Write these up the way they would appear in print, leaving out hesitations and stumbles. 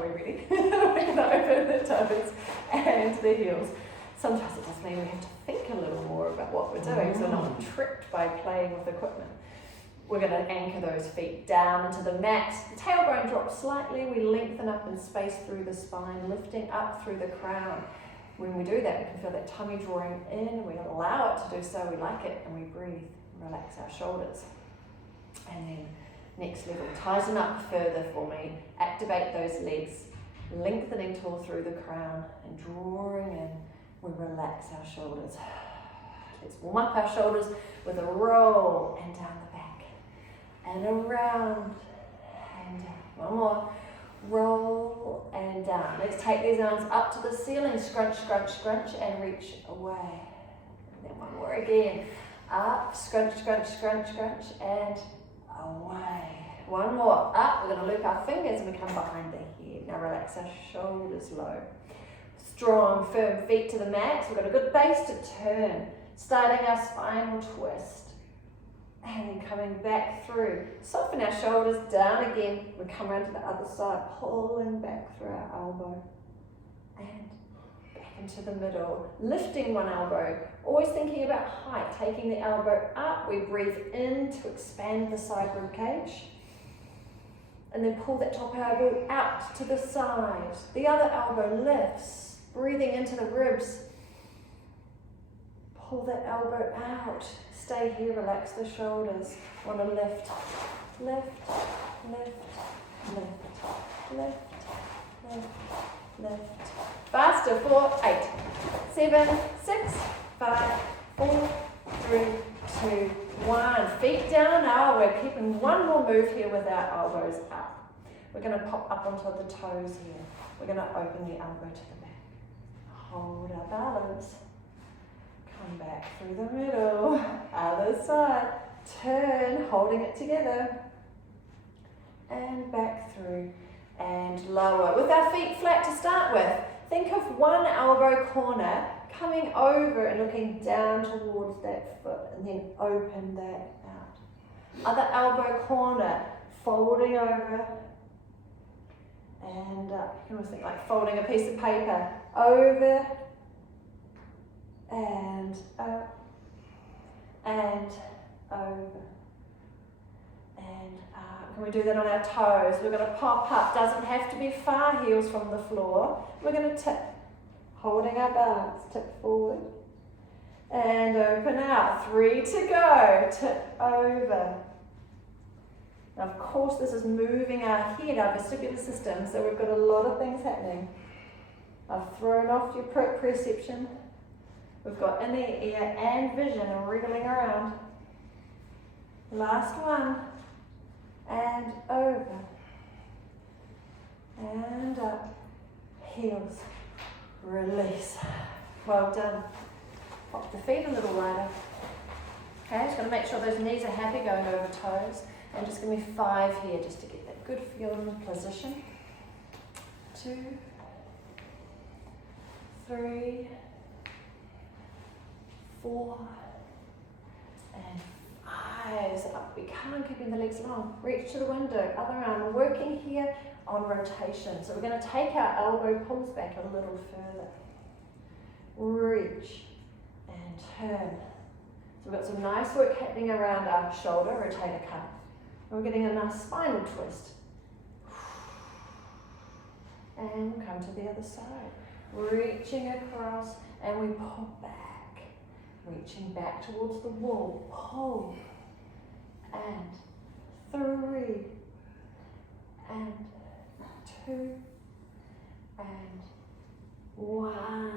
Are we ready? We're going to open the toes and the heels. Sometimes it does mean we have to think a little more about what we're doing so we're not tripped by playing with equipment. We're going to anchor those feet down into the mat. The tailbone drops slightly. We lengthen up in space through the spine, lifting up through the crown. When we do that, we can feel that tummy drawing in. We allow it to do so. We like it, and we breathe. Relax our shoulders. And then next level, tighten up further for me. Activate those legs, lengthening tall through the crown and drawing in. We relax our shoulders. Let's warm up our shoulders with a roll and down the back. And around and down. One more. Roll and down. Let's take these arms up to the ceiling. Scrunch, scrunch, scrunch, and reach away. And then one more again. Up, scrunch, scrunch, scrunch, scrunch, and away. One more. Up. We're going to loop our fingers and we come behind the head. Now relax our shoulders low. Strong, firm feet to the mat. So we've got a good base to turn. Starting our spinal twist. And then coming back through. Soften our shoulders down again. We come around to the other side, pulling back through our elbow. And back into the middle. Lifting one elbow. Always thinking about height. Taking the elbow up. We breathe in to expand the side rib cage. And then pull that top elbow out to the side. The other elbow lifts. Breathing into the ribs. Pull that elbow out. Stay here, relax the shoulders. Want to lift, lift, lift, lift, lift, lift, lift. Faster, 4, 8, 7, 6, 5, 4, 3, 2, 1. Feet down now. We're keeping one more move here with our elbows up. We're going to pop up onto the toes here. We're going to open the elbow to the back. Hold our balance. Come back through the middle, other side, turn, holding it together, and back through, and lower. With our feet flat to start with, think of one elbow corner coming over and looking down towards that foot, and then open that out. Other elbow corner, folding over, and up. You can almost think like folding a piece of paper, over, and up, and over, and up. Can we do that on our toes? We're going to pop up. Doesn't have to be far heels from the floor. We're going to tip, holding our balance. Tip forward, and open out. 3 to go. Tip over. Now, of course, this is moving our head, our vestibular system, so we've got a lot of things happening. I've thrown off your proprioception. We've got inner ear and vision wriggling around. Last one. And over. And up. Heels. Release. Well done. Pop the feet a little wider. Okay, just going to make sure those knees are happy going over toes. And just give me 5 here just to get that good feeling position. 2, 3, 4, and 5. Up we come, keeping the legs long. Reach to the window, other arm. We're working here on rotation. So we're going to take our elbow pulls back a little further. Reach and turn. So we've got some nice work happening around our shoulder, rotator cuff. And we're getting a nice spinal twist. And come to the other side. Reaching across, and we pull back. Reaching back towards the wall. Pull. And 3. And 2. And 1.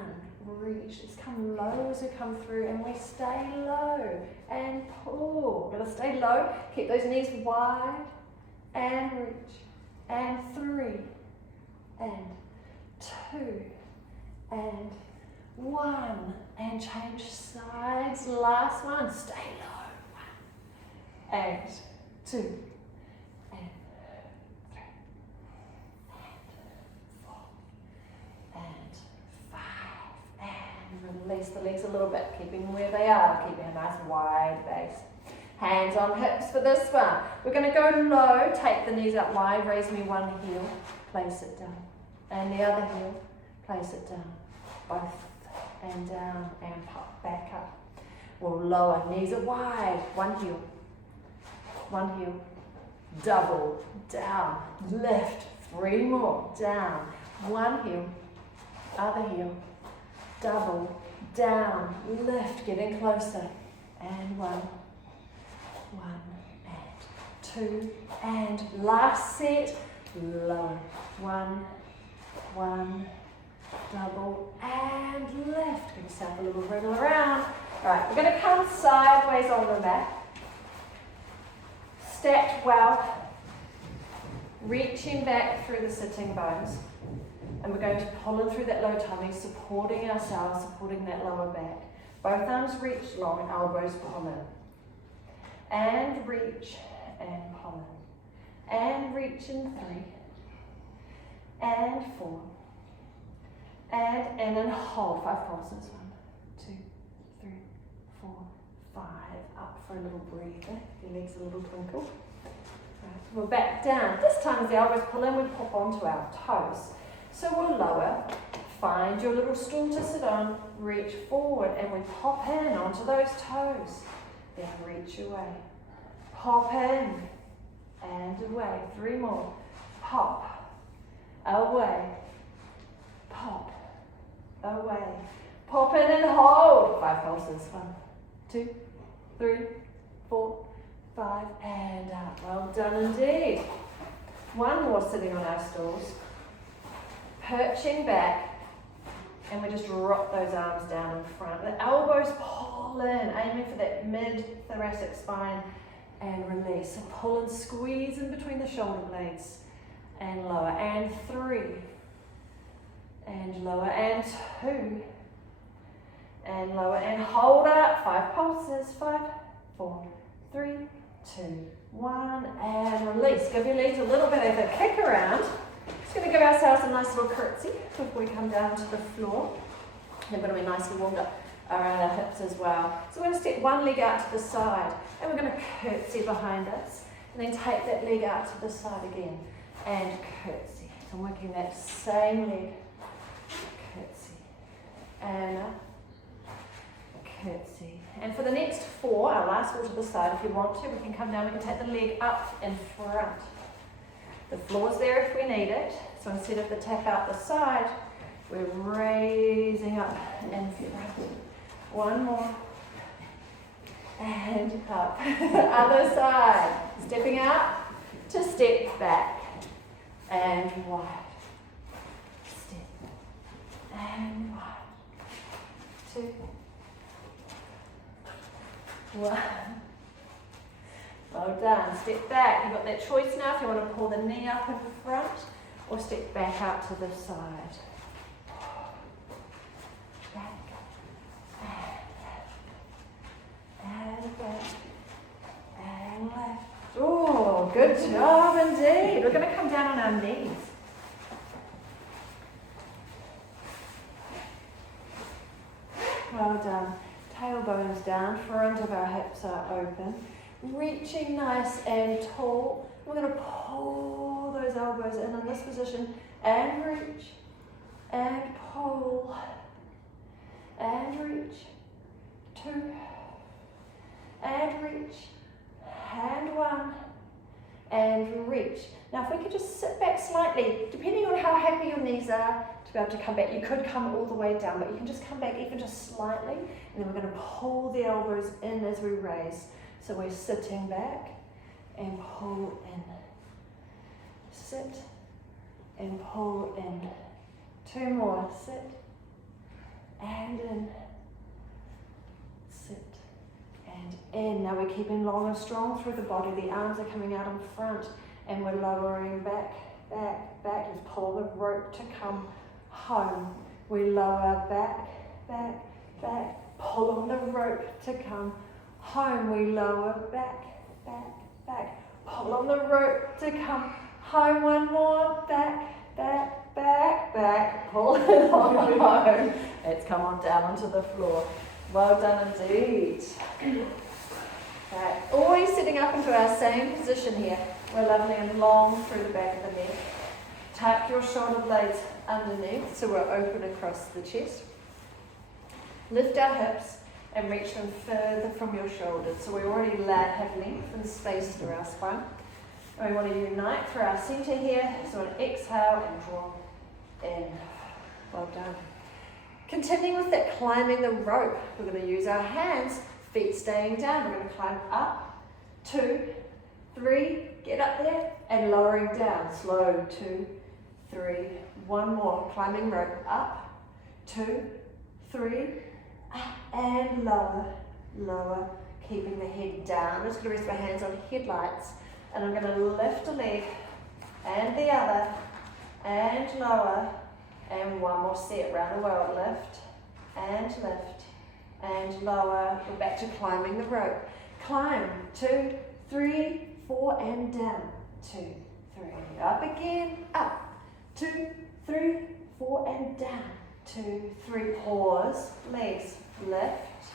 Reach. Let's come low as we come through, and we stay low. And pull. We're going to stay low. Keep those knees wide. And reach. And 3. And 2. And 1. And change sides. Last one. Stay low. 1. And 2. And 3. And 4. And 5. And release the legs a little bit, keeping where they are, keeping a nice wide base. Hands on hips for this one. We're going to go low, take the knees up wide, raise me one heel. place it down. And the other heel, place it down. Both, and down, and pop back up. We'll lower, knees are wide, one heel, double, down, lift, 3 more, down, one heel, other heel, double, down, lift, getting closer, and 1, and 2, and last set, lower, 1, double, and lift. Give yourself a little wriggle around. Right, we're going to come sideways on the mat. Stacked well, reaching back through the sitting bones. And we're going to pull in through that low tummy, supporting ourselves, supporting that lower back. Both arms reach long, elbows pull in. And reach, and pull in. And reach in 3. And 4. And in and hold. 5 pulses. 1, 2, 3, 4, 5. Up for a little breather. Your legs a little twinkle. Right. We're back down. This time as the elbows pull in, we pop onto our toes. So we'll lower. Find your little stool to sit on. Reach forward and we pop in onto those toes. Then reach away. Pop in and away. 3 more. Pop. Away. Pop. Away. Pop in and hold. 5 pulses. 1, 2, 3, 4, 5, and up. Well done indeed. 1 more sitting on our stools. Perching back, and we just rock those arms down in front. The elbows pull in, aiming for that mid-thoracic spine, and release. So pull and squeeze in between the shoulder blades, and lower, and 3, and lower, and 2, and lower, and hold up. 5 pulses. 5, 4, 3, 2, 1, and release. Give your legs a little bit of a kick around. Just going to give ourselves a nice little curtsy before we come down to the floor. And we're going to be nicely warmed up around our hips as well. So we're going to step 1 leg out to the side, and we're going to curtsy behind us, and then take that leg out to the side again, and curtsy. So I'm working that same leg, curtsy, and up, curtsy. And for the next 4, our last 4 to the side, if you want to, we can come down, we can take the leg up in front. The floor's there if we need it. So instead of the tap out the side, we're raising up in front. 1 more. And up. Other side. Stepping out to step back. And wide. Step. And wide. 2. 1. Well done. Step back. You've got that choice now if you want to pull the knee up in front or step back out to the side. Back. And back. And left. Oh, good job indeed. We're going to come down on our knees. Well done. Tailbones down, front of our hips are open. Reaching nice and tall. We're going to pull those elbows in this position and reach and pull and reach. 2 and reach and 1 and reach. Now if we could just sit back slightly, depending on how happy your knees are to be able to come back, you could come all the way down, but you can just come back even just slightly, and then we're going to pull the elbows in as we raise. So we're sitting back and pull in. Sit and pull in. 2 more. Sit and in. Sit and in. Now we're keeping long and strong through the body. The arms are coming out in front and we're lowering back, back, back. Just pull the rope to come home. We lower back, back, back. Pull on the rope to come home. We lower back, back, back. Pull on the rope to come home. 1 more. Back, back, back, back. Pull it on home. Let's come on down onto the floor. Well done indeed. Right. Always sitting up into our same position here. We're lovely and long through the back of the neck. Tuck your shoulder blades underneath so we're open across the chest. Lift our hips and reach them further from your shoulders. So we already have length and space through our spine. And we want to unite through our centre here. So an exhale and draw in. Well done. Continuing with that climbing the rope, we're going to use our hands, feet staying down. We're going to climb up, 2, 3, get up there, and lowering down. Slow, 2, 3, one more. Climbing rope up, 2, 3, up and lower, lower. Keeping the head down. I'm just going to rest my hands on headlights, and I'm going to lift a leg and the other, and lower. And one more set, round the world, lift, and lower. We're back to climbing the rope. Climb, 2, 3, 4, and down. 2, 3, up again, up. 2, 3, 4, and down. 2, 3, pause, legs, lift,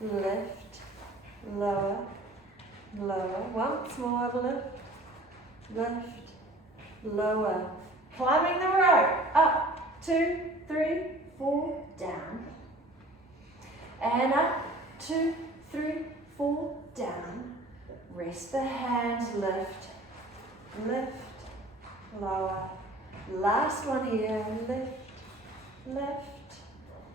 lift, lower, lower. Once more, lift, lift, lower. Climbing the rope, up. 2, 3, 4, down, and up, 2, 3, 4, down. Rest the hands, lift, lift, lower. Last one here, lift, lift,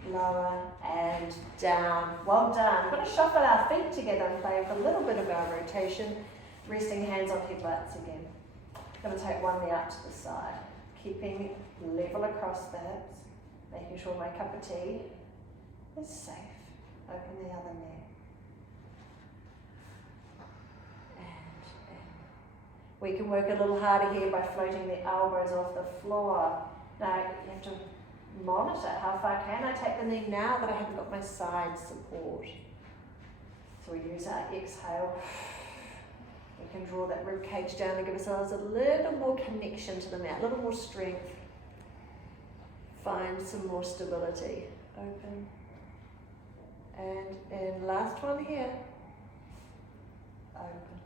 lower, and down. Well done. We're going to shuffle our feet together and play with a little bit of our rotation. Resting hands on headlights again. I'm going to take one knee out to the side. Keeping level across the hips, making sure my cup of tea is safe. Open the other knee. And we can work a little harder here by floating the elbows off the floor. Now you have to monitor how far can I take the knee now that I haven't got my side support. So we use our exhale. We can draw that rib cage down and give ourselves a little more connection to the mat, a little more strength. Find some more stability. Open. And in. Last one here. Open.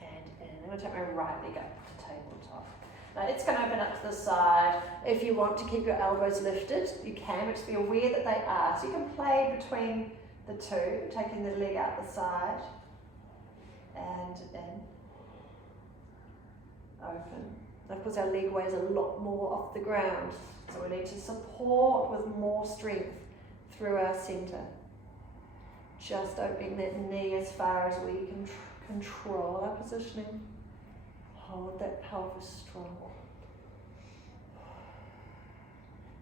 And in. I'm going to take my right leg up to tabletop. Now it's going to open up to the side. If you want to keep your elbows lifted, you can, but just be aware that they are. So you can play between the two, taking the leg out the side. And in, open. Of course our leg weighs a lot more off the ground, so we need to support with more strength through our centre. Just opening that knee as far as we can control our positioning. Hold that pelvis strong.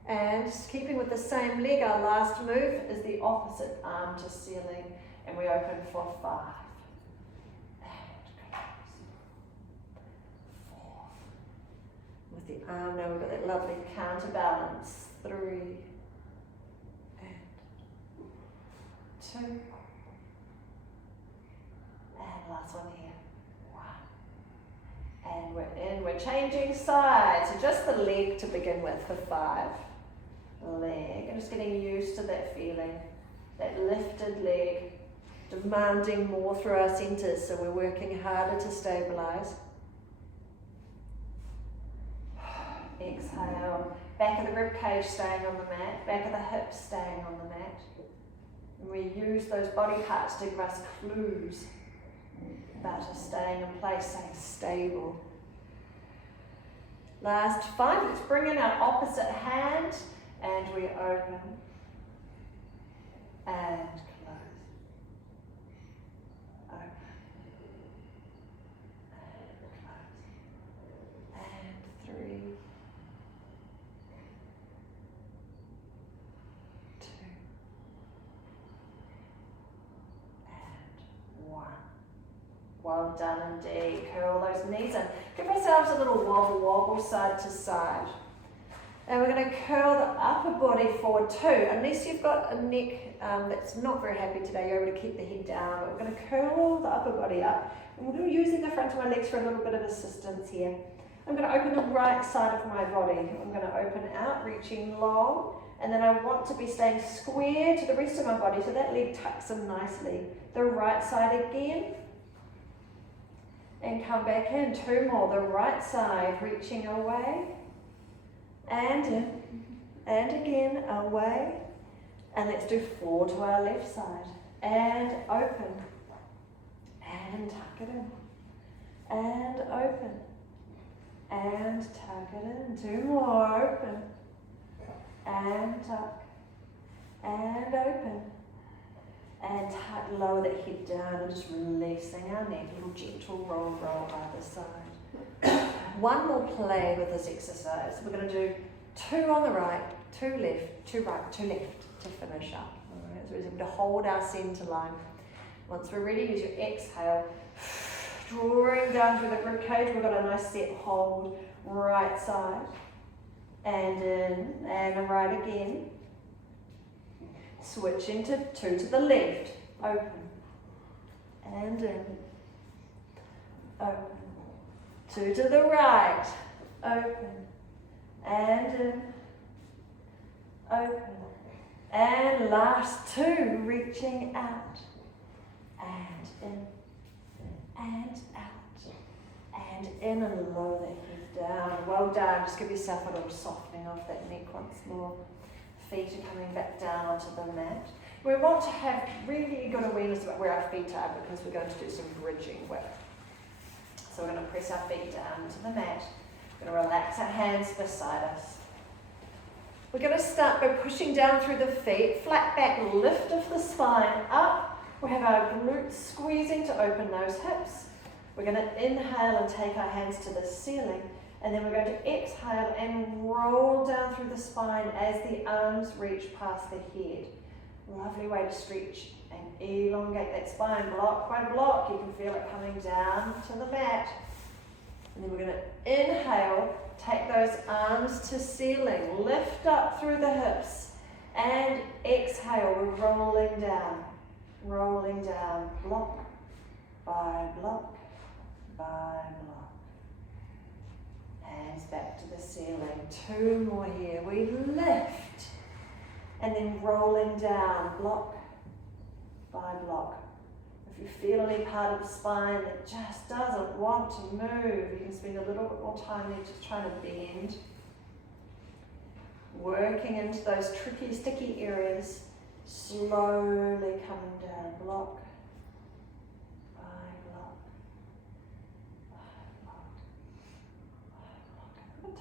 And keeping with the same leg, our last move is the opposite arm to ceiling, and we open for 5. With the arm now, we've got that lovely counterbalance. 3 and 2 and last one here. 1 and we're in. We're changing sides. So just the leg to begin with for 5. Leg, and just getting used to that feeling, that lifted leg, demanding more through our centres, so we're working harder to stabilise. Exhale, back of the rib cage staying on the mat, back of the hips staying on the mat. And we use those body parts to give us clues about us staying in place, staying stable. Last 5, let's bring in our opposite hand and we open and close. Open and close. And 3. 2 and 1. Well done indeed. Curl those knees in. Give ourselves a little wobble side to side. And we're going to curl the upper body forward too. Unless you've got a neck that's not very happy today, you're able to keep the head down. But we're going to curl the upper body up. And we're going to be using the front of my legs for a little bit of assistance here. I'm going to open the right side of my body. I'm going to open out, reaching long. And then I want to be staying square to the rest of my body, so that leg tucks in nicely. The right side again. And come back in. 2 more. The right side, reaching away. And in. And again, away. And let's do 4 to our left side. And open. And tuck it in. And open. And tuck it in. 2 more. Open. And tuck. And open. And tuck, lower that head down and just releasing our neck. A little gentle roll either side. 1 more play with this exercise. We're going to do 2 on the right, 2 left, 2 right, 2 left to finish up. Alright, so we're going to hold our centre line. Once we're ready, use your exhale. Drawing down through the ribcage. We've got a nice set hold. Right side. And in. And right again. Switching to 2 to the left. Open. And in. Open. 2 to the right. Open. And in. Open. And last 2. Reaching out. And in. And out. And in and lower the head down. Well done. Just give yourself a little softening of that neck once more. Feet are coming back down onto the mat. We want to have really good awareness about where our feet are because we're going to do some bridging work. So we're going to press our feet down to the mat. We're going to relax our hands beside us. We're going to start by pushing down through the feet, flat back lift of the spine up. We have our glutes squeezing to open those hips. We're going to inhale and take our hands to the ceiling. And then we're going to exhale and roll down through the spine as the arms reach past the head. Lovely way to stretch and elongate that spine block by block. You can feel it coming down to the mat. And then we're going to inhale, take those arms to ceiling, lift up through the hips. And exhale, we're rolling down, block by block by block. Hands back to the ceiling. 2 more here. We lift and then rolling down block by block. If you feel any part of the spine that just doesn't want to move, you can spend a little bit more time there just trying to bend. Working into those tricky, sticky areas. Slowly coming down block.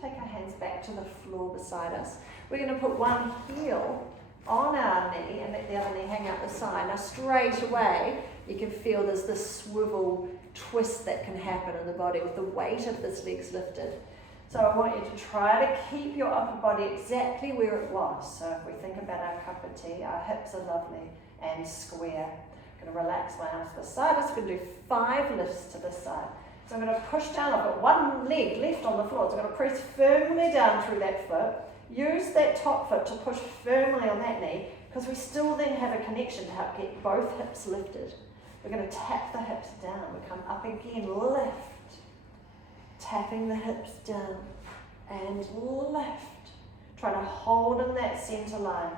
Take our hands back to the floor beside us. We're going to put one heel on our knee and let the other knee hang out the side. Now straight away you can feel there's this swivel twist that can happen in the body with the weight of this leg's lifted. So I want you to try to keep your upper body exactly where it was. So if we think about our cup of tea, our hips are lovely and square. I'm going to relax my arms beside us. We're going to do 5 lifts to the side. So I'm going to push down. I've got one leg left on the floor. So I'm going to press firmly down through that foot. Use that top foot to push firmly on that knee because we still then have a connection to help get both hips lifted. We're going to tap the hips down. We come up again, lift. Tapping the hips down and lift. Try to hold in that center line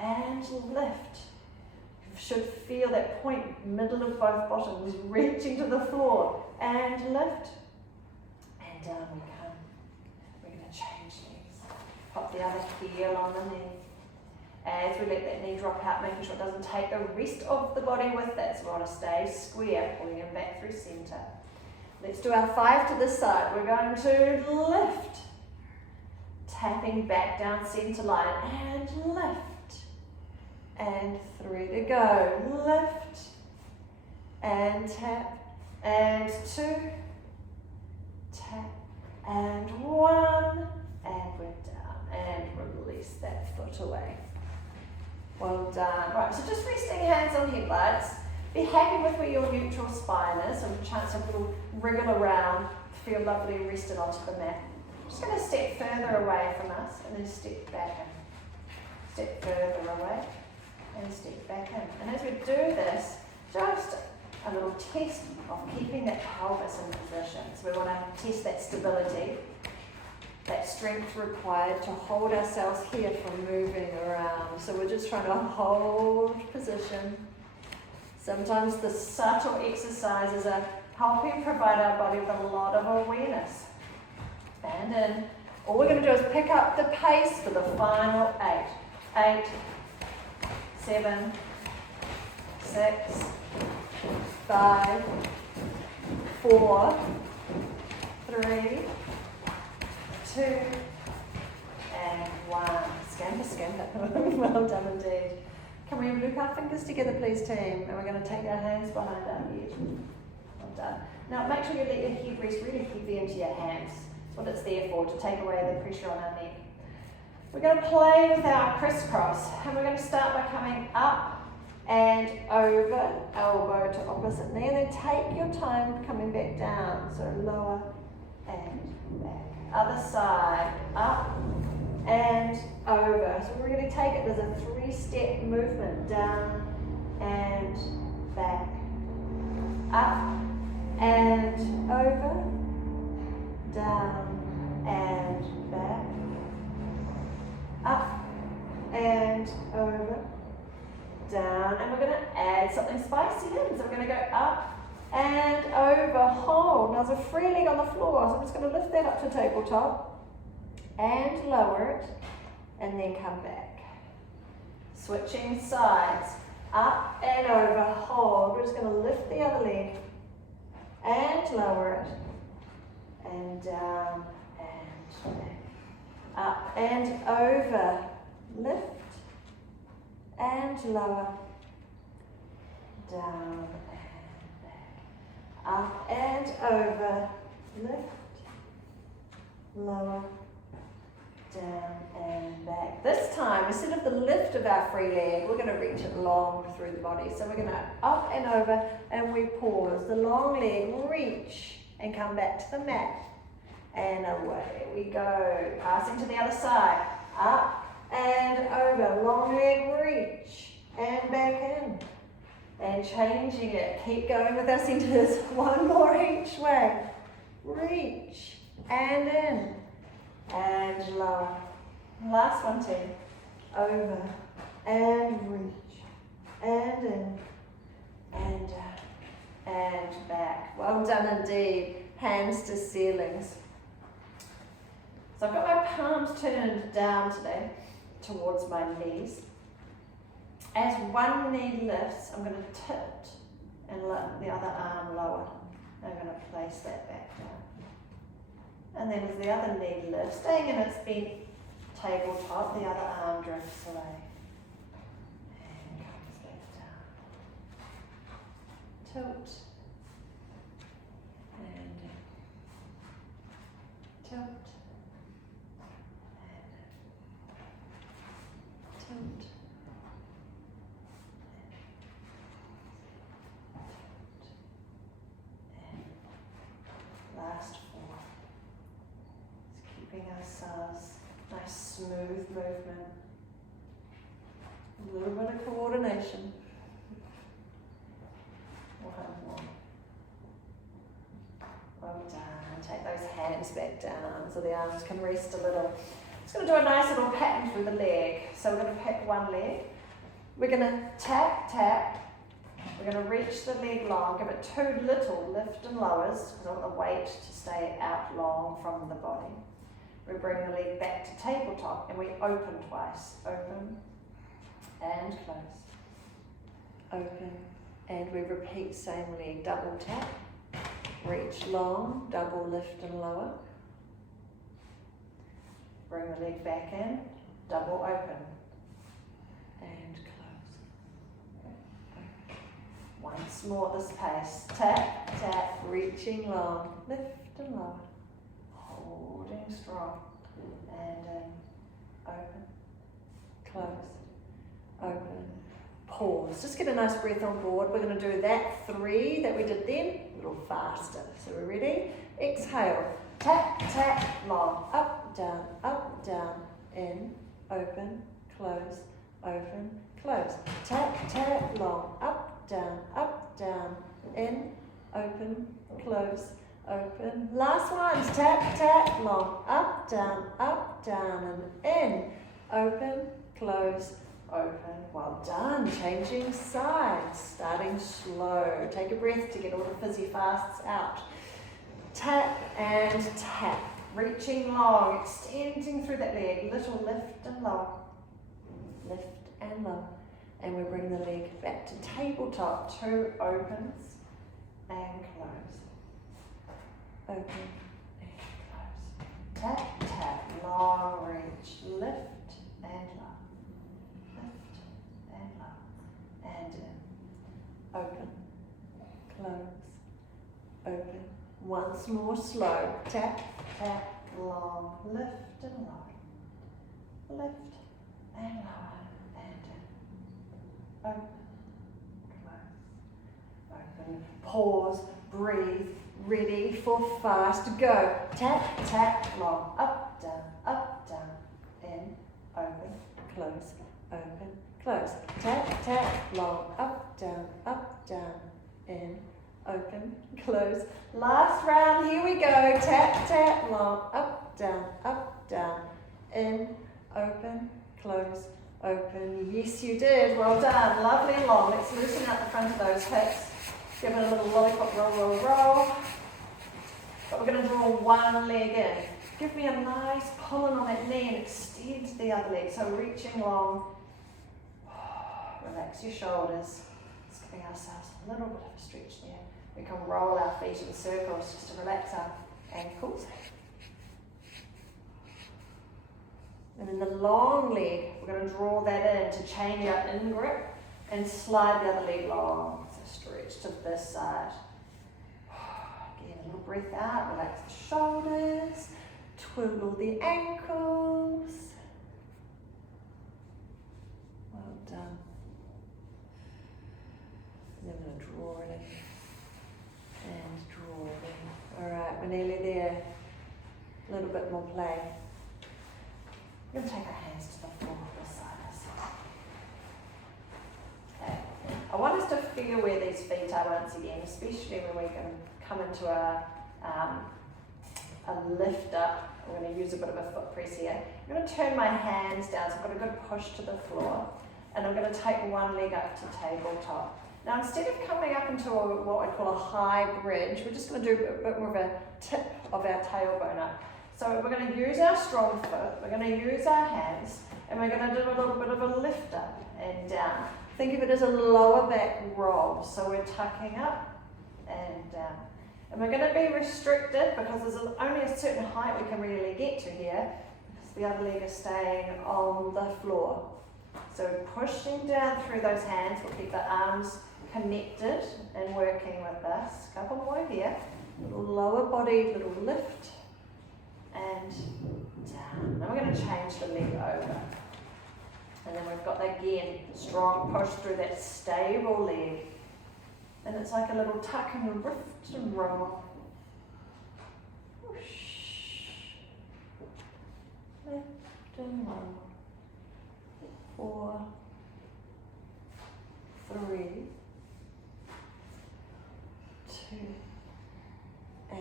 and lift. Should feel that point, middle of both bottoms, reaching to the floor, and lift, and down we come. We're going to change knees. Pop the other heel on the knee. As we let that knee drop out, making sure it doesn't take the rest of the body with it, so we want to stay square, pulling it back through center. Let's do our 5 to this side. We're going to lift, tapping back down center line, and lift. And 3 to go. Lift and tap and 2, tap and 1, and we're down and release that foot away. Well done. Right, so just resting hands on headlights. Be happy with where your neutral spine is, and chance a little wriggle around. Feel lovely rested onto the mat. I'm just going to step further away from us and then step back in. Step further away. And step back in. And as we do this, just a little test of keeping that pelvis in position. So we want to test that stability, that strength required to hold ourselves here from moving around. So we're just trying to hold position. Sometimes the subtle exercises are helping provide our body with a lot of awareness. And in. All we're going to do is pick up the pace for the final 8. 8, 7, 6, 5, 4, 3, 2, and 1. Scamper, scamper. Well done indeed. Can we loop our fingers together, please, team? And we're going to take our hands behind our head. Well done. Now, make sure you let your head rest really heavy into your hands. That's what it's there for, to take away the pressure on our neck. We're going to play with our crisscross, and we're going to start by coming up and over, elbow to opposite knee, and then take your time coming back down. So lower and back. Other side, up and over. So we're going to take it as a 3-step movement, down and back, up and over, down and back, up and over, down, and we're going to add something spicy in. So we're going to go up and over, hold. Now there's a free leg on the floor, so I'm just going to lift that up to tabletop and lower it, and then come back. Switching sides, up and over, hold. We're just going to lift the other leg and lower it, and down and back. Up and over, lift and lower, down and back. Up and over, lift, lower, down and back. This time, instead of the lift of our free leg, we're going to reach it long through the body. So we're going to up and over, and we pause. The long leg, reach and come back to the mat. And away we go. Passing to the other side. Up and over. Long leg, reach and back in. And changing it. Keep going with our centers. One more each way. Reach and in. And lower. Last one, team. Over and reach and in and down and back. Well done indeed. Hands to ceilings. So I've got my palms turned down today towards my knees. As one knee lifts, I'm going to tilt and let the other arm lower. I'm going to place that back down. And then as the other knee lifts, staying in its bent tabletop, the other arm drifts away and comes back down. Tilt and tilt and tilt. Last 4. Just keeping ourselves nice smooth movement. A little bit of coordination. One more. Well done. Take those hands back down so the arms can rest a little. Just going to do a nice little pattern through the leg. So we're going to pick one leg. We're going to tap, tap. We're going to reach the leg long, give it 2 little lift and lowers, because I want the weight to stay out long from the body. We bring the leg back to tabletop and we open twice. Open and close. Open and we repeat same leg. Double tap, reach long, double lift and lower. Bring the leg back in, double open and close. Once more this pace. Tap, tap, reaching long, lift and lower. Holding strong. And open, close, open, pause. Just get a nice breath on board. We're going to do that 3 that we did then a little faster. So we're ready? Exhale. Tap, tap, long. Up, down, in, open, close, open, close. Tap, tap, long. Up, down, in, open, close, open. Last ones. Tap, tap, long. Up, down, and in. Open, close, open. Well done. Changing sides, starting slow. Take a breath to get all the fizzy fasts out. Tap and tap. Reaching long, extending through that leg. Little lift and low. Lift and low. And we bring the leg back to tabletop. 2 opens and close. Open and close. Tap, tap, long reach. Lift and low. Lift and low. And in. Open. Close. Open. Once more slow. Tap, tap, long. Lift and low. Lift and lower. And in. Open. Close. Open. Pause. Breathe. Ready for fast. Go. Tap, tap, long. Up, down, in, open, close, open, close. Tap, tap, long. Up, down, in, open, close. Last round, here we go. Tap, tap, long. Up, down, in, open, close, open. Yes, you did. Well done. Lovely and long. Let's loosen out the front of those hips. Give it a little lollipop roll. But we're going to draw one leg in. Give me a nice pulling on that knee and extend the other leg. So reaching long. Relax your shoulders. Just giving ourselves a little bit of a stretch there. We can roll our feet in circles just to relax our ankles. And in the long leg, we're going to draw that in to change our in grip and slide the other leg long. So stretch to this side. Again, a little breath out, relax the shoulders, twiddle the ankles. Well done. And then we're going to draw it in and draw it in. Alright, we're nearly there. A little bit more play. We're going to take our hands to the floor beside us. Okay. I want us to feel where these feet are once again, especially when we can come into a lift up. I'm going to use a bit of a foot press here. I'm going to turn my hands down, so I've got a good push to the floor, and I'm going to take one leg up to tabletop. Now, instead of coming up into what I call a high bridge, we're just going to do a bit more of a tip of our tailbone up. So we're going to use our strong foot, we're going to use our hands, and we're going to do a little bit of a lift up and down. Think of it as a lower back roll. So we're tucking up and down. And we're going to be restricted because there's only a certain height we can really get to here, because the other leg is staying on the floor. So pushing down through those hands, we'll keep the arms connected and working with us. A couple more here. Little lower body, little lift and down. Now we're going to change the leg over. And then we've got, again, strong push through that stable leg. And it's like a little tuck and lift and roll. Whoosh. Lift and roll. 4, 3, 2, and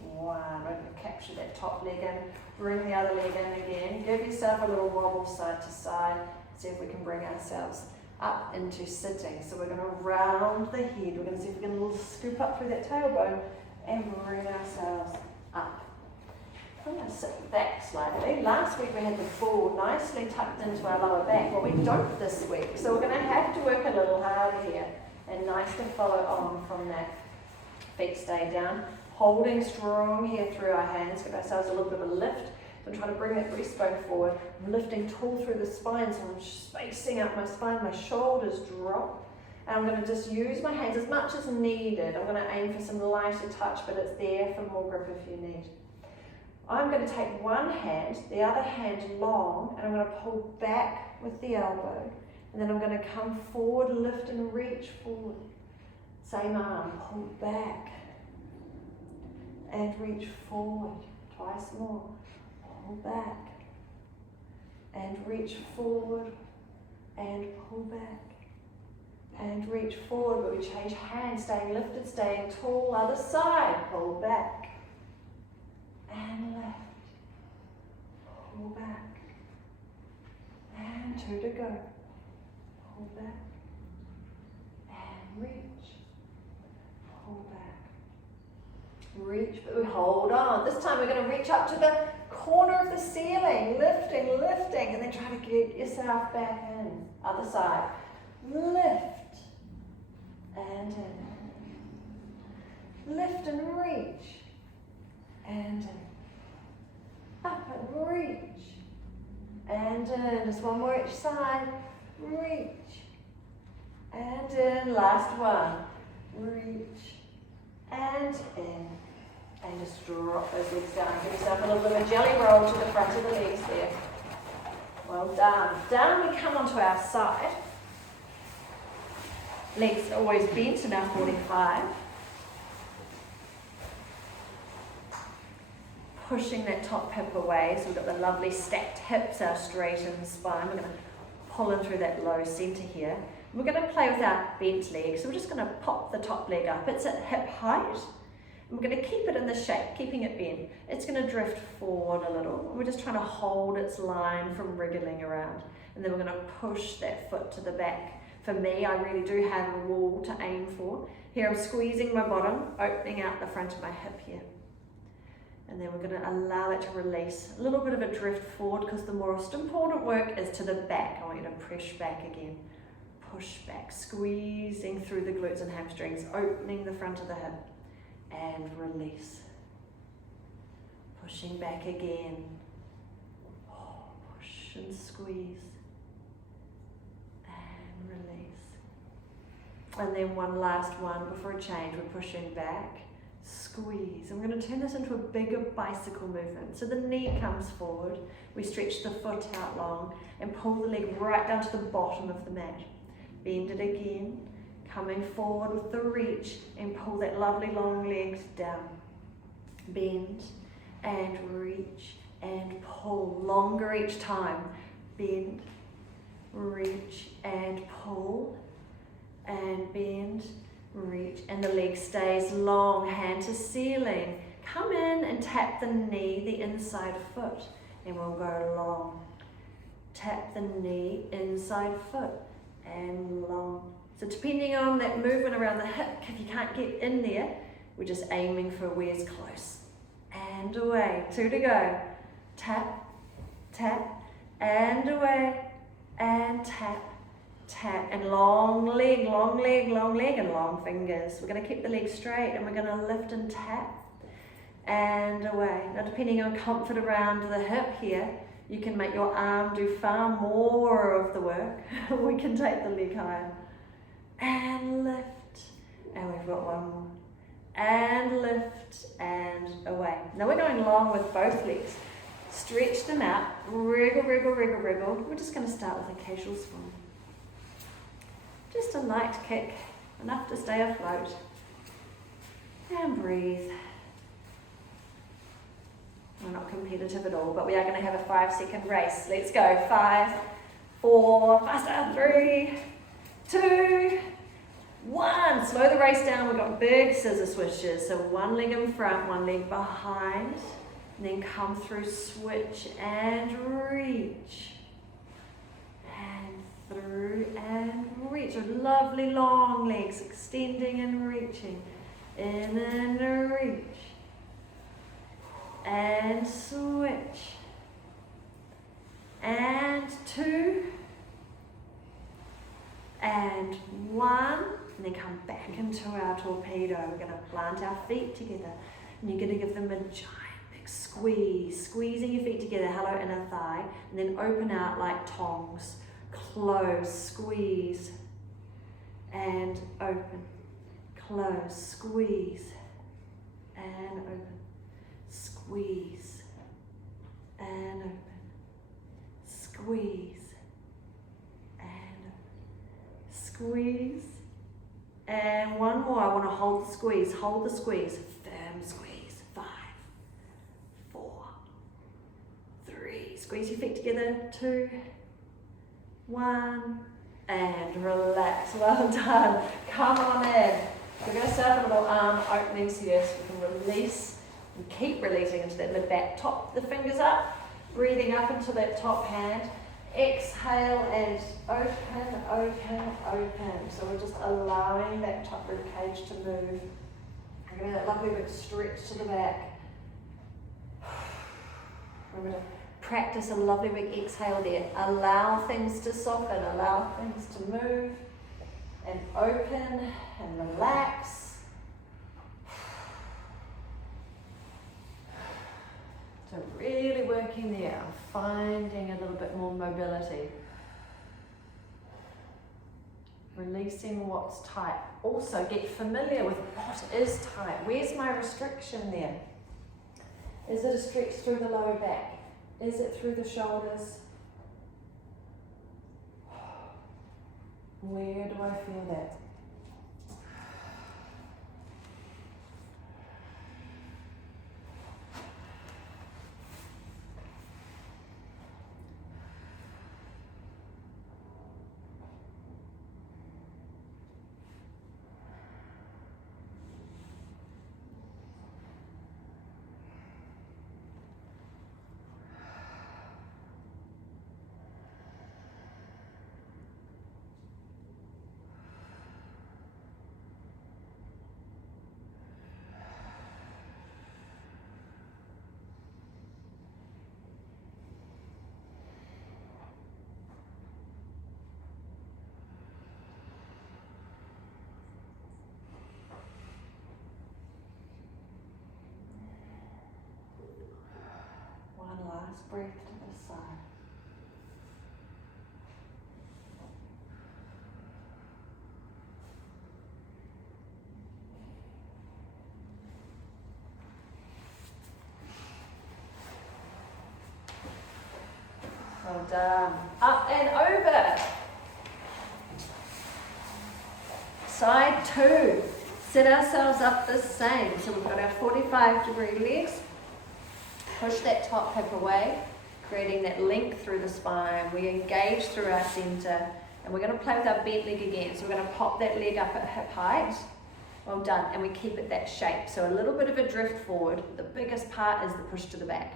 1. We're going to capture that top leg in, bring the other leg in again. Give yourself a little wobble side to side. See if we can bring ourselves up into sitting. So we're going to round the head. We're going to see if we can a little scoop up through that tailbone and bring ourselves up. I'm going to sit back slightly. Last week we had the ball nicely tucked into our lower back. Well, we don't this week, so we're going to have to work a little harder here and nicely follow on from that. Feet stay down. Holding strong here through our hands. Give ourselves a little bit of a lift. So I'm trying to bring that breastbone forward. I'm lifting tall through the spine, so I'm spacing out my spine. My shoulders drop. And I'm going to just use my hands as much as needed. I'm going to aim for some lighter touch, but it's there for more grip if you need. I'm going to take one hand, the other hand long, and I'm going to pull back with the elbow. And then I'm going to come forward, lift and reach forward. Same arm, pull back and reach forward. Twice more. Pull back and reach forward and pull back and reach forward. But we change hands, staying lifted, staying tall. Other side, pull back and left, pull back and 2 to go. Pull back. And reach. Pull back. Reach, but we hold on. This time we're going to reach up to the corner of the ceiling, lifting, lifting, and then try to get yourself back in. Other side. Lift. And in. Lift and reach. And in. Up and reach. And in. Just one more each side. Reach. And in. Last one. Reach. And in. And just drop those legs down. Give yourself a little bit of a jelly roll to the front of the legs there. Well done. Down we come onto our side. Legs always bent in our 45. Pushing that top hip away, so we've got the lovely stacked hips, our straightened spine. We're going to pull in through that low centre here. We're going to play with our bent leg, so we're just going to pop the top leg up. It's at hip height. And we're going to keep it in the shape, keeping it bent. It's going to drift forward a little. We're just trying to hold its line from wriggling around. And then we're going to push that foot to the back. For me, I really do have a wall to aim for. Here I'm squeezing my bottom, opening out the front of my hip here. And then we're going to allow it to release. A little bit of a drift forward, because the most important work is to the back. I want you to push back again. Push back, squeezing through the glutes and hamstrings, opening the front of the hip. And release. Pushing back again. Push and squeeze. And release. And then one last one before a change. We're pushing back. Squeeze. I'm going to turn this into a bigger bicycle movement. So the knee comes forward. We stretch the foot out long and pull the leg right down to the bottom of the mat. Bend it again. Coming forward with the reach and pull that lovely long leg down. Bend and reach and pull. Longer each time. Bend, reach and pull. And bend, reach. And the leg stays long, hand to ceiling. Come in and tap the knee, the inside foot. And we'll go long. Tap the knee, inside foot. And long. So depending on that movement around the hip, if you can't get in there, we're just aiming for where's close. And away. 2 to go. Tap, tap, and away. And tap, tap. And long leg, long leg, long leg, and long fingers. We're going to keep the leg straight, and we're going to lift and tap. And away. Now depending on comfort around the hip here, you can make your arm do far more of the work. We can take the leg higher. And lift, and we've got one more, and lift, and away. Now we're going long with both legs. Stretch them out, wriggle, wriggle, wriggle, wriggle. We're just going to start with a casual swan. Just a light kick, enough to stay afloat. And breathe. We're not competitive at all, but we are going to have a 5-second race. Let's go. 5, 4, faster, 3, 2, 1. Slow the race down. We've got big scissor swishes. So one leg in front, one leg behind. And then come through, switch and reach. And through and reach. With lovely long legs, extending and reaching. In and reach. And switch. And 2. And 1, and then come back into our torpedo. We're going to plant our feet together, and you're going to give them a giant big squeeze, squeezing your feet together, hello inner thigh, and then open out like tongs. Close, squeeze, and open. Close, squeeze, and open. Squeeze, and open. Squeeze. Squeeze, and one more. I want to hold the squeeze, firm squeeze. 5, 4, 3, squeeze your feet together. 2, 1, and relax. Well done. Come on in. We're going to start with little arm openings here, so we can release and keep releasing into that mid back. Top the fingers up, breathing up into that top hand. Exhale and open, open, open. So we're just allowing that top rib cage to move. We're going to have that lovely big stretch to the back. We're going to practice a lovely big exhale there. Allow things to soften, allow things to move. And open and relax. So really working there, finding a little bit more mobility. Releasing what's tight. Also get familiar with what is tight. Where's my restriction there? Is it a stretch through the lower back? Is it through the shoulders? Where do I feel that? One last breath to the side. Well done. Up and over. Side two. Set ourselves up the same. So we've got our 45-degree legs. Push that top hip away, creating that length through the spine. We engage through our center, and we're going to play with our bent leg again. So we're going to pop that leg up at hip height. Well done. And we keep it that shape. So a little bit of a drift forward. The biggest part is the push to the back.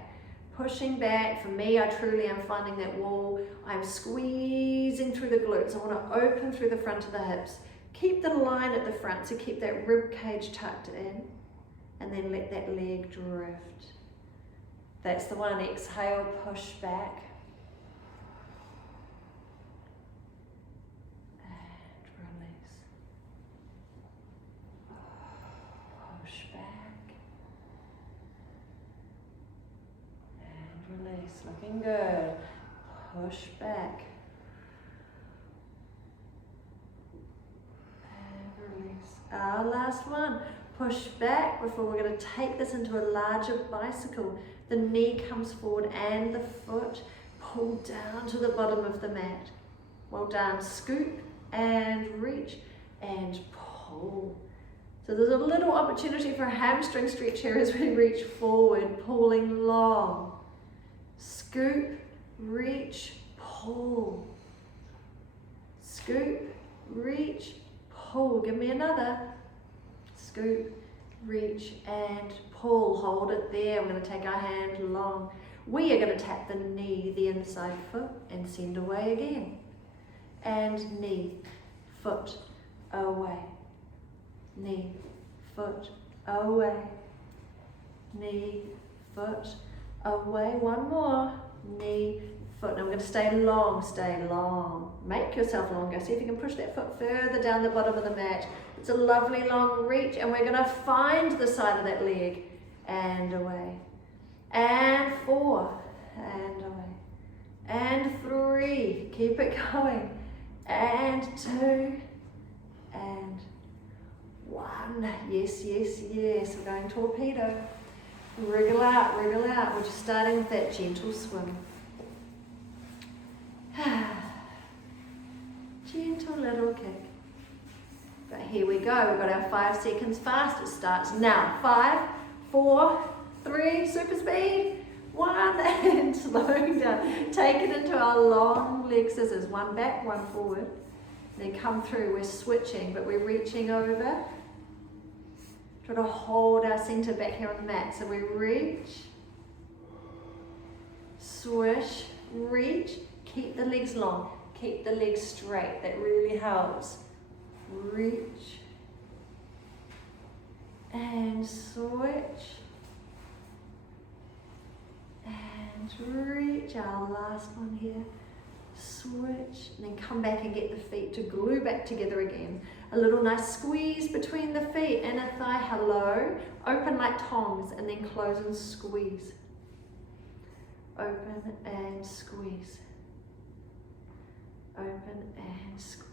Pushing back. For me, I truly am finding that wall. I'm squeezing through the glutes. I want to open through the front of the hips. Keep the line at the front, so keep that rib cage tucked in, and then let that leg drift. That's the one. Exhale, push back. And release. Push back. And release. Looking good. Push back. And release. Our last one. Push back before we're going to take this into a larger bicycle. The knee comes forward and the foot pull down to the bottom of the mat. Well done. Scoop and reach and pull. So there's a little opportunity for a hamstring stretch here as we reach forward, pulling long. Scoop, reach, pull. Scoop, reach, pull. Give me another. Scoop, reach and pull. Hold it there. We're going to take our hand long. We are going to tap the knee, the inside foot, and send away again. And knee, foot, away. Knee, foot, away. Knee, foot, away. One more. Knee, foot. Now we're going to stay long, stay long. Make yourself longer. See if you can push that foot further down the bottom of the mat. It's a lovely long reach, and we're going to find the side of that leg and away. And 4 and away. And 3. Keep it going. And 2 and 1. Yes, yes, yes. We're going torpedo. Wriggle out, wriggle out. We're just starting with that gentle swim. Gentle little kick. But here we go. We've got our 5 seconds fast. It starts now. 5, 4, 3, super speed. 1 and slowing down. Take it into our long leg scissors. 1 back, 1 forward. They come through. We're switching, but we're reaching over. Try to hold our center back here on the mat. So we reach, swish, reach. Keep the legs long, keep the legs straight, that really helps. Reach. And switch. And reach, our last one here. Switch, and then come back and get the feet to glue back together again. A little nice squeeze between the feet, inner thigh, hello. Open like tongs, and then close and squeeze. Open and squeeze. Open and squeeze.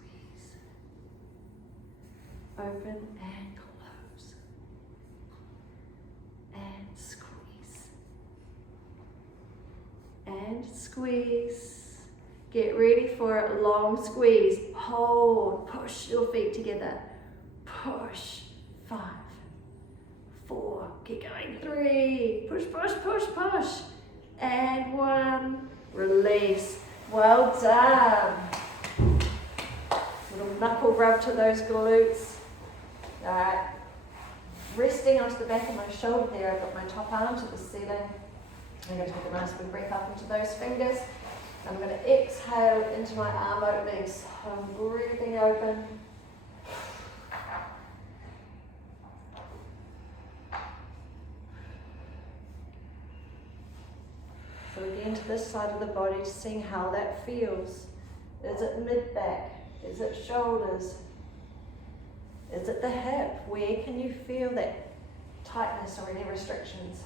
Open and close. And squeeze. And squeeze. Get ready for a long squeeze. Hold, push your feet together. Push. 5, 4, keep going. 3, push, push, push, push. And 1, release. Well done. Little knuckle rub to those glutes. All right. Resting onto the back of my shoulder there, I've got my top arm to the ceiling. I'm going to take a nice big breath up into those fingers. I'm going to exhale into my arm openings. I'm breathing open. So again to this side of the body, seeing how that feels. Is it mid-back? Is it shoulders? Is it the hip? Where can you feel that tightness or any restrictions?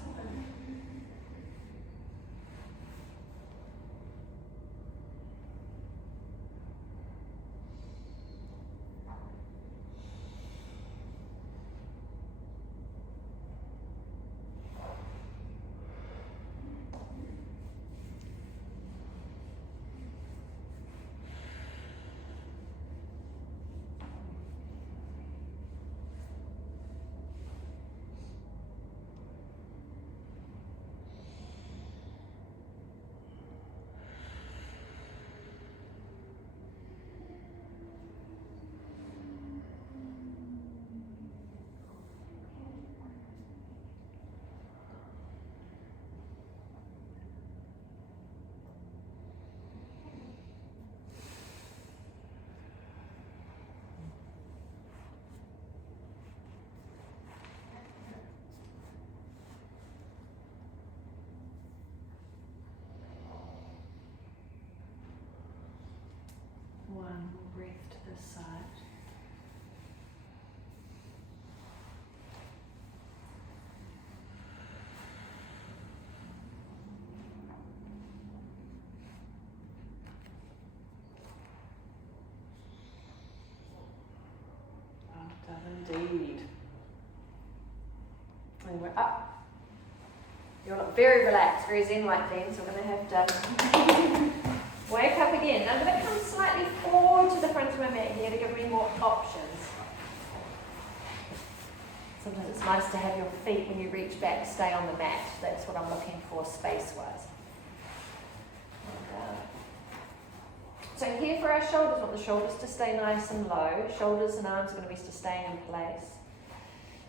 One more breath to this side. Well done indeed. And we're up. You look very relaxed, very zen-like then, so we're going to have to wake up again. I'm going to come slightly forward to the front of my mat here to give me more options. Sometimes it's nice to have your feet, when you reach back, stay on the mat. That's what I'm looking for space-wise. So here for our shoulders, I want the shoulders to stay nice and low. Shoulders and arms are going to be staying in place.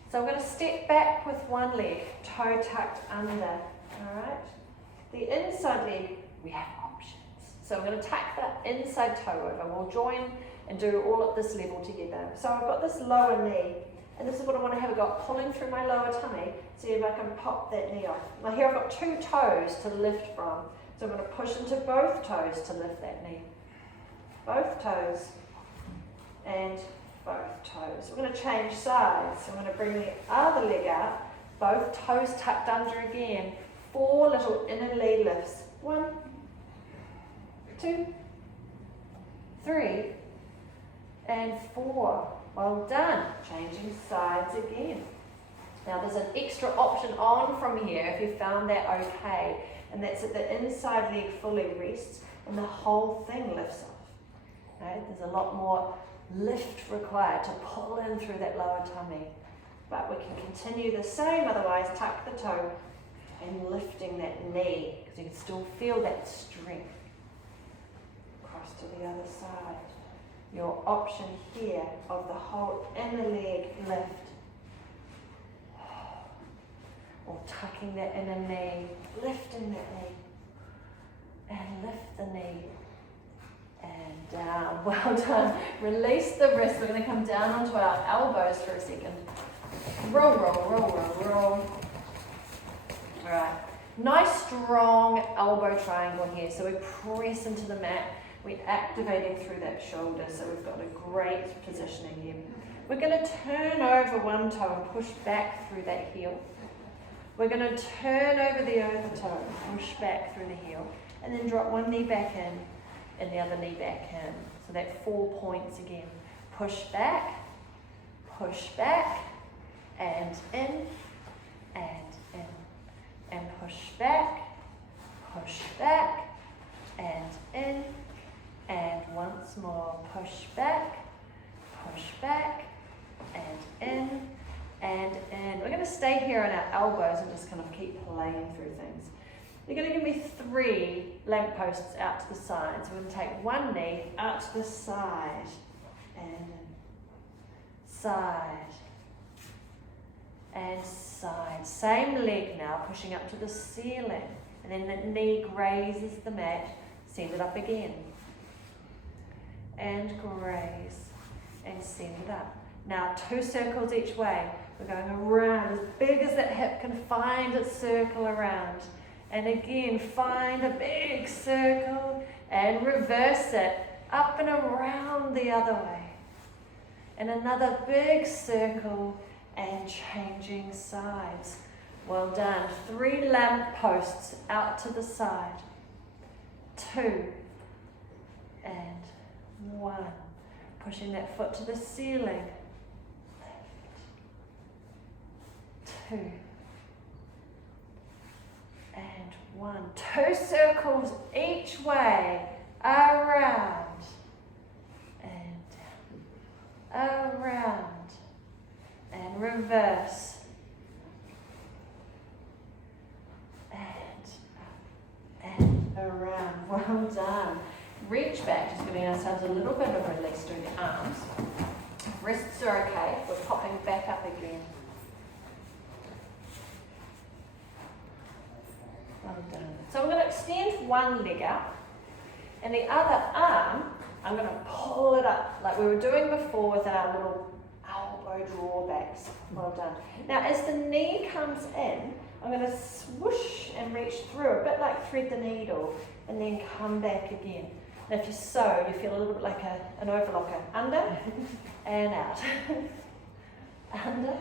So I'm going to step back with one leg, toe tucked under. All right. The inside leg, we have options. So I'm going to tuck that inside toe over. We'll join and do all at this level together. So I've got this lower knee, and this is what I want to have a go, pulling through my lower tummy, see if I can pop that knee off. Now here I've got 2 toes to lift from. So I'm going to push into both toes to lift that knee. Both toes and both toes. We're going to change sides. So I'm going to bring the other leg out, both toes tucked under again. 4 little inner leg lifts. 1, 2, 3, and 4. Well done. Changing sides again. Now there's an extra option on from here if you found that okay, and that's that the inside leg fully rests and the whole thing lifts off. Okay? There's a lot more lift required to pull in through that lower tummy, but we can continue the same otherwise. Tuck the toe and lifting that knee because you can still feel that strength. Across to the other side. Your option here of the whole inner leg lift, or tucking that inner knee, lifting that knee, and lift the knee, down. Well done. Release the wrist. We're going to come down onto our elbows for a second. Roll, roll, roll, roll, roll. All right. Nice strong elbow triangle here. So we press into the mat. We're activating through that shoulder. So we've got a great positioning here. We're going to turn over one toe and push back through that heel. We're going to turn over the other toe and push back through the heel. And then drop one knee back in and the other knee back in. So that's 4 points again. Push back, and in, and push back, and in, and once more, push back, and in, and in. We're going to stay here on our elbows and just kind of keep playing through things. You're going to give me 3 lampposts out to the side. So we're going to take one knee out to the side, and side, and side. Same leg now, pushing up to the ceiling. And then the knee grazes the mat, send it up again. And graze, and send it up. Now 2 circles each way. We're going around, as big as that hip can find its circle around. And again, find a big circle and reverse it up and around the other way. And another big circle and changing sides. Well done. 3 lamp posts out to the side. 2 and 1. Pushing that foot to the ceiling. 2 and 1. 2 circles each way, around and down, around and reverse, and around. Well done. Reach back, just giving ourselves a little bit of release through the arms. Wrists are okay. We're popping back up again. Well done. So I'm going to extend one leg out, and the other arm, I'm going to pull it up like we were doing before with our little elbow drawbacks. Well done. Now as the knee comes in, I'm going to swoosh and reach through, a bit like thread the needle, and then come back again. And if you sew, you feel a little bit like an overlocker. Under and out. Under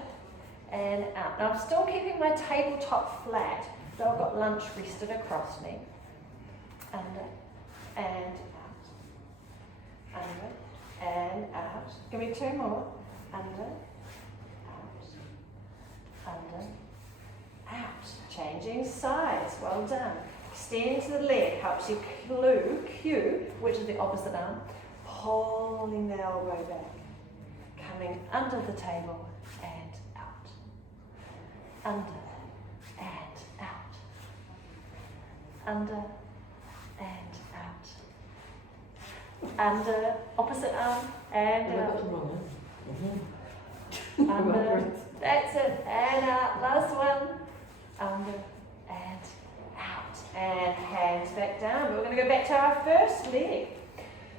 and out. Now I'm still keeping my tabletop flat, so I've got lunch rested across me. Under and out. Under and out. Give me 2 more. Under, out, under, out. Changing sides. Well done. Extend to the leg. Helps you cue, which is the opposite arm. Pulling the elbow back. Coming under the table and out. Under and out. Under and out. Under, opposite arm and out. Under, that's it, and out. Last one. Under and out. And hands back down. But we're going to go back to our first leg.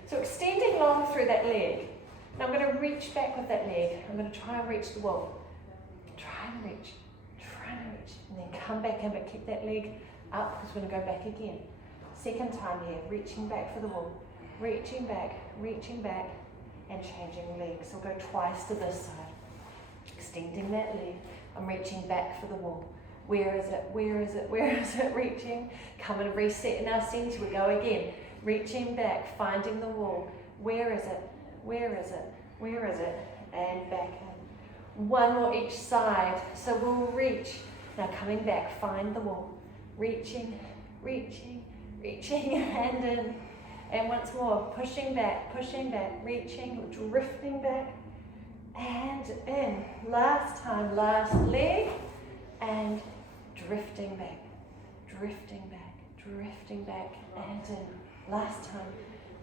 So extending long through that leg. Now I'm going to reach back with that leg. I'm going to try and reach the wall. Try and reach. And then come back in, but keep that leg up because we're going to go back again. Second time here, reaching back for the wall. Reaching back, and changing legs. So we'll go twice to this side. Extending that leg. I'm reaching back for the wall. Where is it? Reaching. Come and reset in our center. We go again. Reaching back, finding the wall. Where is it? And back in. 1 more each side. So we'll reach. Now coming back, find the wall. Reaching, hand in. And once more, pushing back, reaching, drifting back, and in. Last time, last leg, and drifting back, and in. Last time,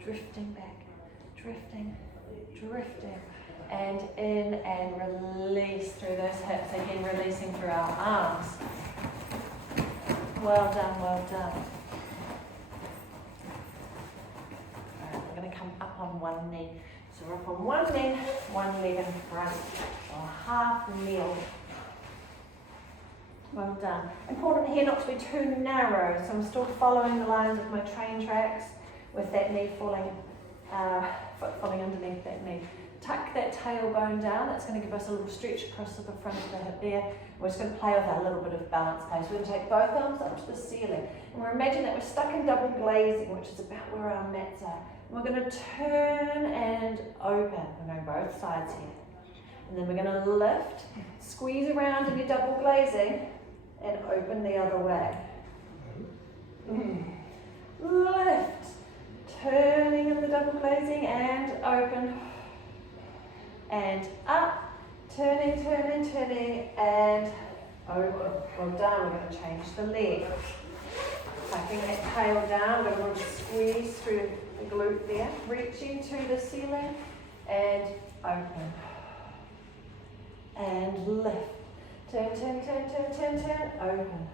drifting back, drifting, and in, and release through those hips. Again, releasing through our arms. Well done. We're going to come up on on one knee. So we're up on one knee, one leg in front, or half kneel. Well done. Important here not to be too narrow, so I'm still following the lines of my train tracks with that knee falling, foot falling underneath that knee. Tuck that tailbone down, that's going to give us a little stretch across the front of the hip there. We're just going to play with our little bit of balance pace. We're going to take both arms up to the ceiling. And we're imagining that we're stuck in double glazing, which is about where our mats are. And we're going to turn and open. We're going both sides here. And then we're going to lift, squeeze around in your double glazing, and open the other way. Lift, turning in the double glazing and open. And up, turning, turning, turning, and open. Well done, we're going to change the leg. Tucking that tail down, we're going to squeeze through the glute there, reaching to the ceiling, and open. And lift. Turn, turn, turn, turn, turn, turn, open.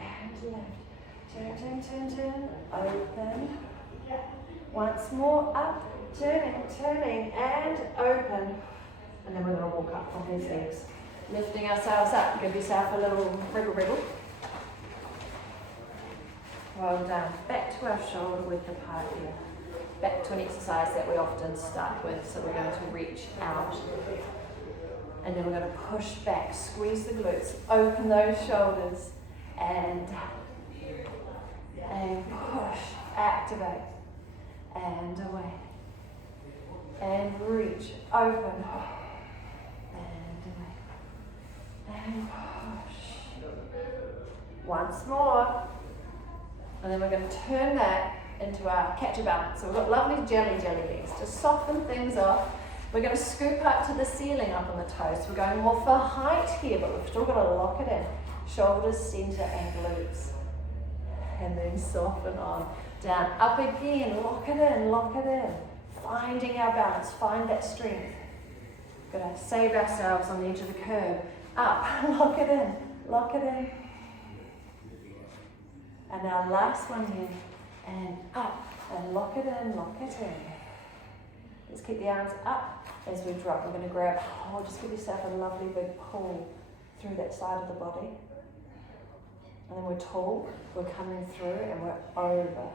And lift. Turn, turn, turn, turn, open. Once more, up, turning, turning, and open. And then we're going to walk up on these legs. Lifting ourselves up, give yourself a little wriggle wriggle. Well done. Back to our shoulder width apart here. Back to an exercise that we often start with, so we're going to reach out. And then we're going to push back, squeeze the glutes, open those shoulders, and push, activate, and away. And reach, open, and away. And push. Once more. And then we're going to turn that into our catch a balance. So we've got lovely jelly legs to soften things off. We're going to scoop up to the ceiling up on the toes. We're going more for height here, but we've still got to lock it in. Shoulders, center, and glutes. And then soften on. Down, up again, lock it in, lock it in. Finding our balance, find that strength. We've got to save ourselves on the edge of the curve. Up, lock it in, lock it in. And our last one here. And up, and lock it in, lock it in. Let's keep the arms up as we drop. We're going to grab, just give yourself a lovely big pull through that side of the body. And then we're tall, we're coming through, and we're over.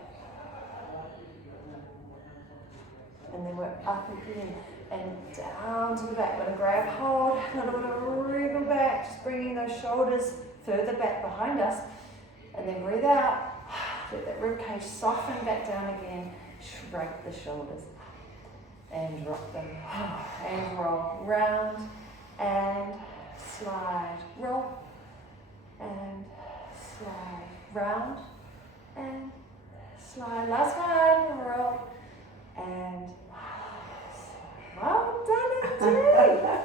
And then we're up again, and down to the back. We're going to grab hold, a little bit of wriggle back, just bringing those shoulders further back behind us. And then breathe out, let that ribcage soften back down again, shrug the shoulders. And drop them, and roll, round, and slide, roll, and slide, round, and slide, last one, roll, and slide. Well done indeed.